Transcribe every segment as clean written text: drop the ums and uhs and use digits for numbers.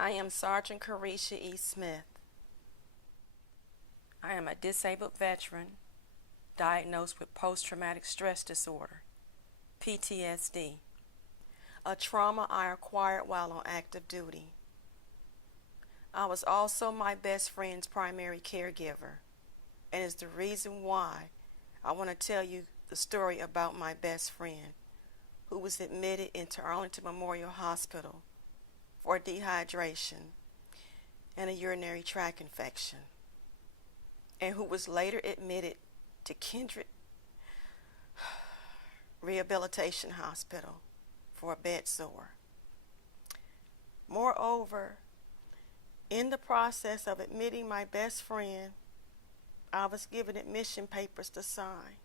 I am Sergeant Carisha E. Smith. I am a disabled veteran diagnosed with post-traumatic stress disorder, PTSD, a trauma I acquired while on active duty. I was also my best friend's primary caregiver, and is the reason why I want to tell you the story about my best friend who was admitted into Arlington Memorial Hospital for dehydration and a urinary tract infection, and who was later admitted to Kindred Rehabilitation Hospital for a bed sore. Moreover, in the process of admitting my best friend, I was given admission papers to sign.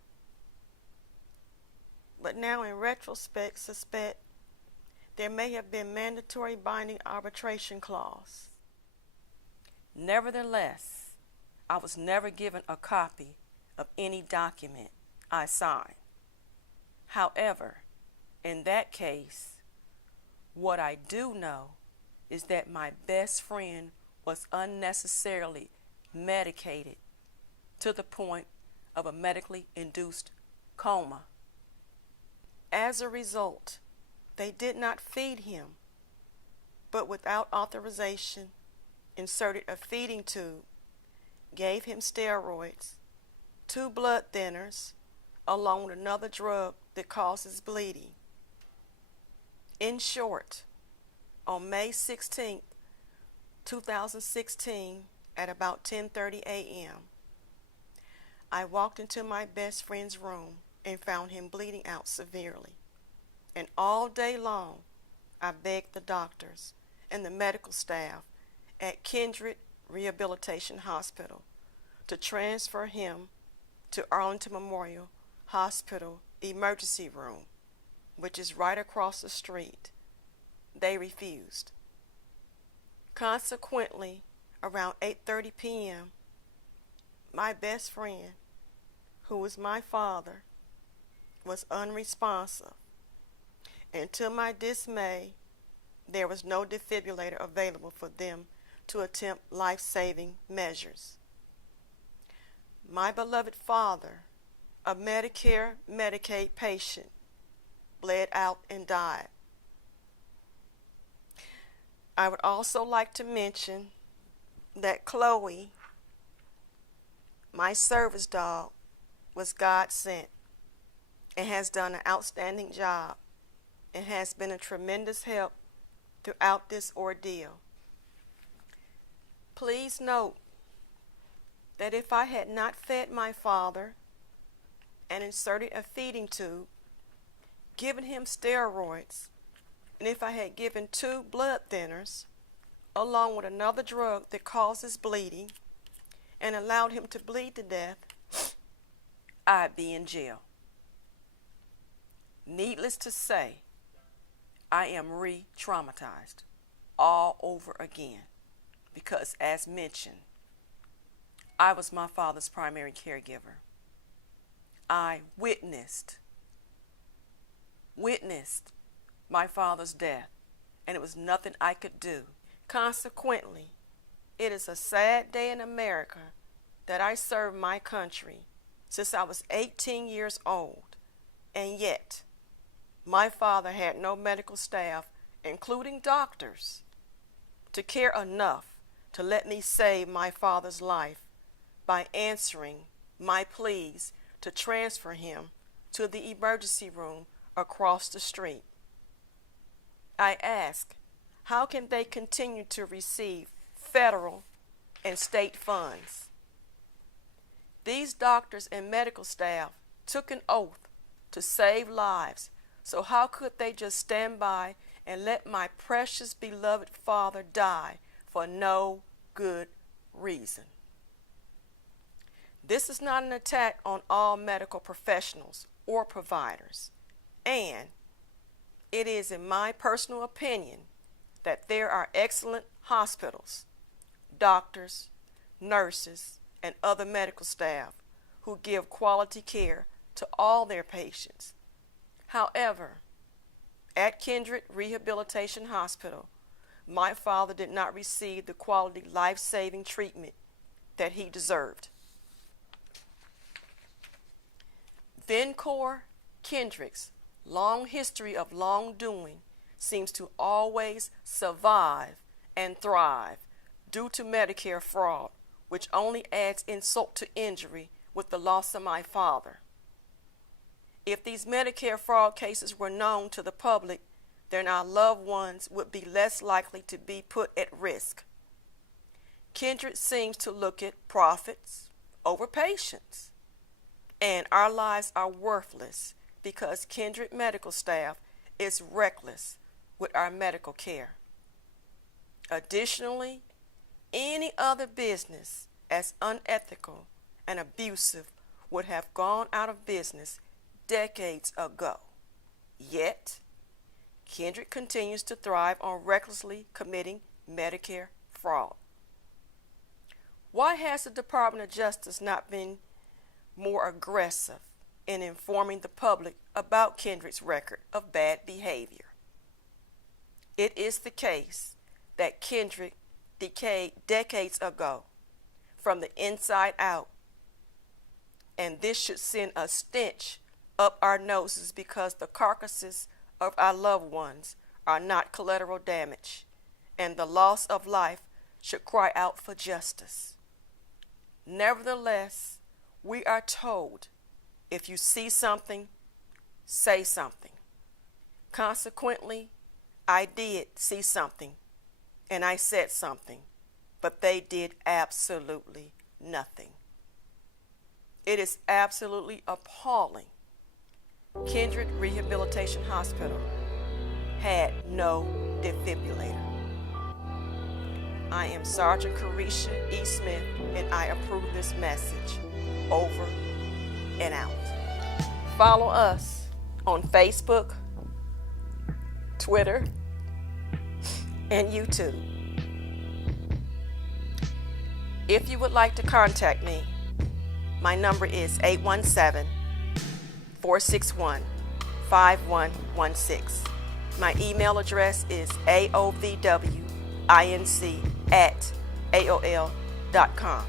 But now in retrospect, suspect there may have been mandatory binding arbitration clause. Nevertheless, I was never given a copy of any document I signed. However, in that case, what I do know is that my best friend was unnecessarily medicated to the point of a medically induced coma. As a result, they did not feed him, but without authorization, inserted a feeding tube, gave him steroids, 2 blood thinners, along with another drug that causes bleeding. In short, on May 16, 2016, at about 10:30 a.m., I walked into my best friend's room and found him bleeding out severely. And all day long, I begged the doctors and the medical staff at Kindred Rehabilitation Hospital to transfer him to Arlington Memorial Hospital emergency room, which is right across the street. They refused. Consequently, around 8:30 p.m., my best friend, who was my father, was unresponsive. And to my dismay, there was no defibrillator available for them to attempt life-saving measures. My beloved father, a Medicare Medicaid patient, bled out and died. I would also like to mention that Chloe, my service dog, was God sent and has done an outstanding job and has been a tremendous help throughout this ordeal. Please note that if I had not fed my father and inserted a feeding tube, given him steroids, and if I had given 2 blood thinners, along with another drug that causes bleeding, and allowed him to bleed to death, I'd be in jail. Needless to say, I am re-traumatized all over again because, as mentioned, I was my father's primary caregiver. I witnessed my father's death, and it was nothing I could do. Consequently, it is a sad day in America that I served my country since I was 18 years old, and yet my father had no medical staff, including doctors, to care enough to let me save my father's life by answering my pleas to transfer him to the emergency room across the street. I ask, how can they continue to receive federal and state funds? These doctors and medical staff took an oath to save lives, so how could they just stand by and let my precious beloved father die for no good reason? This is not an attack on all medical professionals or providers, and it is, in my personal opinion, that there are excellent hospitals, doctors, nurses, and other medical staff who give quality care to all their patients. However, at Kindred Rehabilitation Hospital, my father did not receive the quality life-saving treatment that he deserved. Vencor Kindred's long history of wrongdoing seems to always survive and thrive due to Medicare fraud, which only adds insult to injury with the loss of my father. If these Medicare fraud cases were known to the public, then our loved ones would be less likely to be put at risk. Kindred seems to look at profits over patients, and our lives are worthless because Kindred medical staff is reckless with our medical care. Additionally, any other business as unethical and abusive would have gone out of business decades ago. Yet, Kindred continues to thrive on recklessly committing Medicare fraud. Why has the Department of Justice not been more aggressive in informing the public about Kindred's record of bad behavior? It is the case that Kindred decayed decades ago from the inside out, and this should send a stench up our noses because the carcasses of our loved ones are not collateral damage, and the loss of life should cry out for justice. Nevertheless, we are told, if you see something, say something. Consequently, I did see something, and I said something, but they did absolutely nothing. It is absolutely appalling. Kindred Rehabilitation Hospital had no defibrillator. I am Sergeant Carisha E. Smith, and I approve this message. Over and out. Follow us on Facebook, Twitter, and YouTube. If you would like to contact me, my number is 817-461-5116. My email address is aovwinc@aol.com.